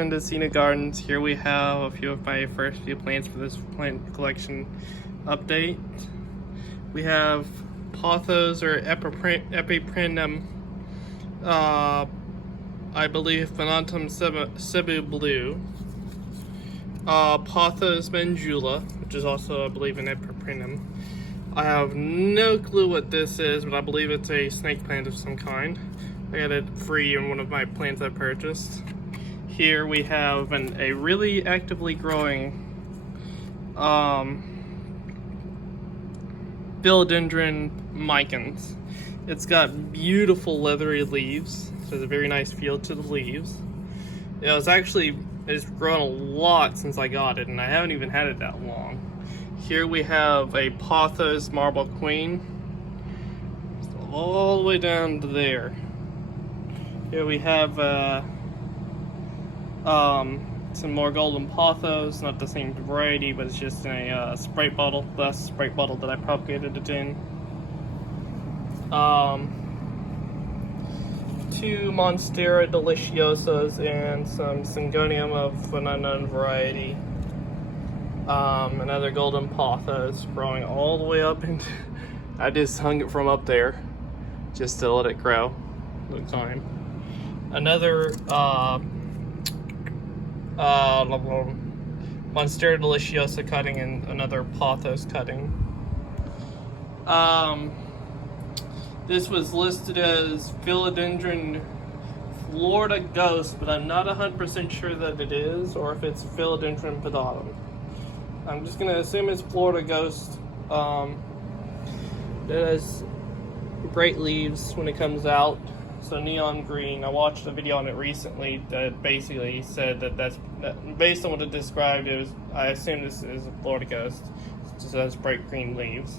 welcome to Cena Gardens. Here we have a few of my first few plants for this plant collection update. We have pothos or epiprinum, I believe Phonatum Cebu Blue, pothos Mandula, which is also I believe an epiprinum. I have no clue what this is, but I believe it's a snake plant of some kind. I got it free in one of my plants I purchased. Here we have a really actively growing philodendron micans. It's got beautiful leathery leaves. So there's a very nice feel to the leaves. It's grown a lot since I got it, and I haven't even had it that long. Here we have a pothos marble queen, all the way down to there. Here we have some more golden pothos, not the same variety, but it's just in a Sprite bottle, the Sprite bottle that I propagated it in. Two Monstera deliciosas and some Syngonium of an unknown variety. Another golden pothos growing all the way up, and I just hung it from up there just to let it grow with time. Another Monstera deliciosa cutting and another pothos cutting. This was listed as Philodendron Florida Ghost, but I'm not 100% sure that it is, or if it's Philodendron pedatum. I'm just gonna assume it's Florida Ghost. It has great leaves when it comes out. So neon green. I watched a video on it recently that basically said that based on what it described, I assume this is a Florida Ghost. It just has bright green leaves.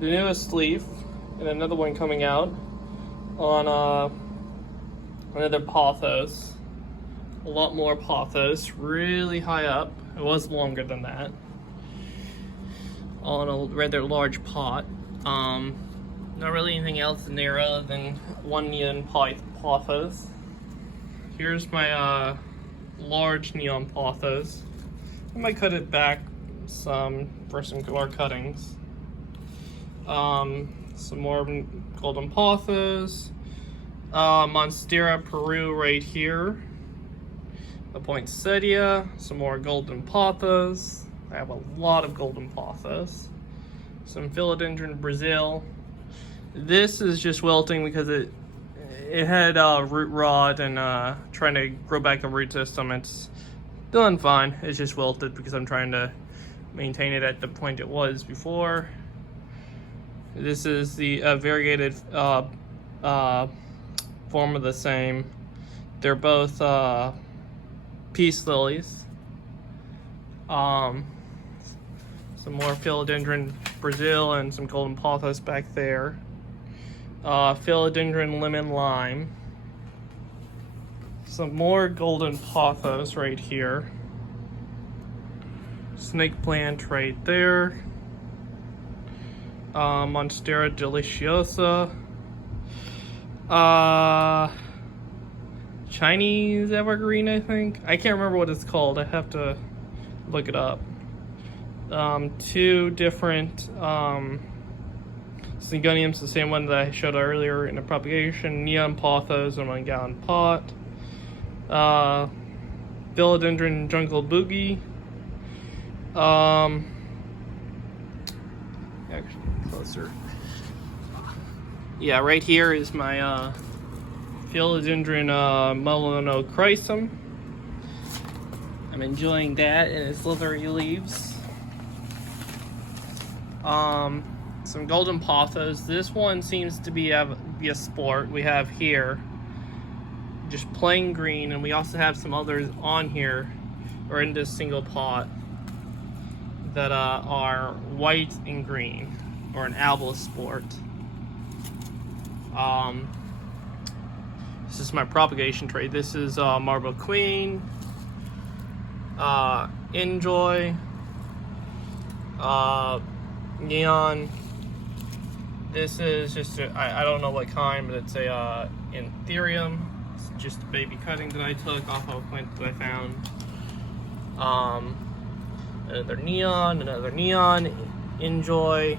The newest leaf, and another one coming out on another pothos. A lot more pothos, really high up. It was longer than that. On a rather large pot. Not really anything else in there other than one neon pothos. Here's my large neon pothos. I might cut it back for some more cuttings. Some more golden pothos. Monstera Peru right here. A poinsettia. Some more golden pothos. I have a lot of golden pothos. Some Philodendron Brazil. This is just wilting because it had root rot and trying to grow back a root system. It's doing fine. It's just wilted because I'm trying to maintain it at the point it was before. This is the variegated form of the same. They're both peace lilies. Some more Philodendron Brazil and some golden pothos back there. Philodendron lemon lime. Some more golden pothos right here. Snake plant right there. Monstera deliciosa. Chinese evergreen, I think. I can't remember what it's called. I have to look it up. Two different Syngoniums, the same one that I showed earlier in the propagation. Neon pothos in 1 gallon pot. Philodendron jungle boogie. Actually, closer. Yeah, right here is my Philodendron melanochrysum. I'm enjoying that and its leathery leaves. Some golden pothos. This one seems to be a sport. We have here just plain green, and we also have some others on here or in this single pot that are white and green, or an alba sport. This is my propagation tray. This is Marble Queen, Enjoy, Neon. This is just I don't know what kind, but it's a Anthurium, It's just a baby cutting that I took off of a plant that I found. Another neon, enjoy,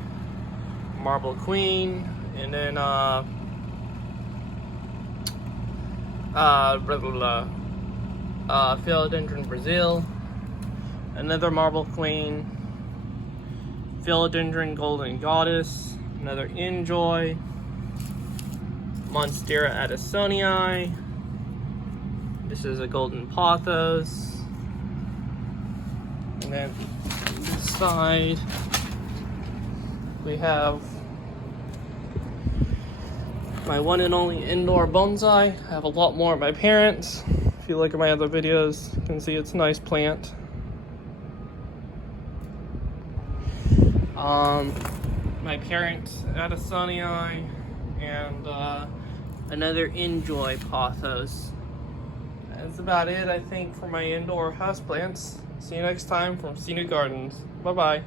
marble queen, and then philodendron Brazil, another marble queen, philodendron golden goddess, another enjoy, Monstera addisonii. This is a golden pothos. And then on this side we have my one and only indoor bonsai. I have a lot more at my parents'. If you look at my other videos, you can see it's a nice plant. My parents' addisonii and another enjoy pothos. That's about it, I think, for my indoor houseplants. See you next time from Scenic Gardens. Bye-bye.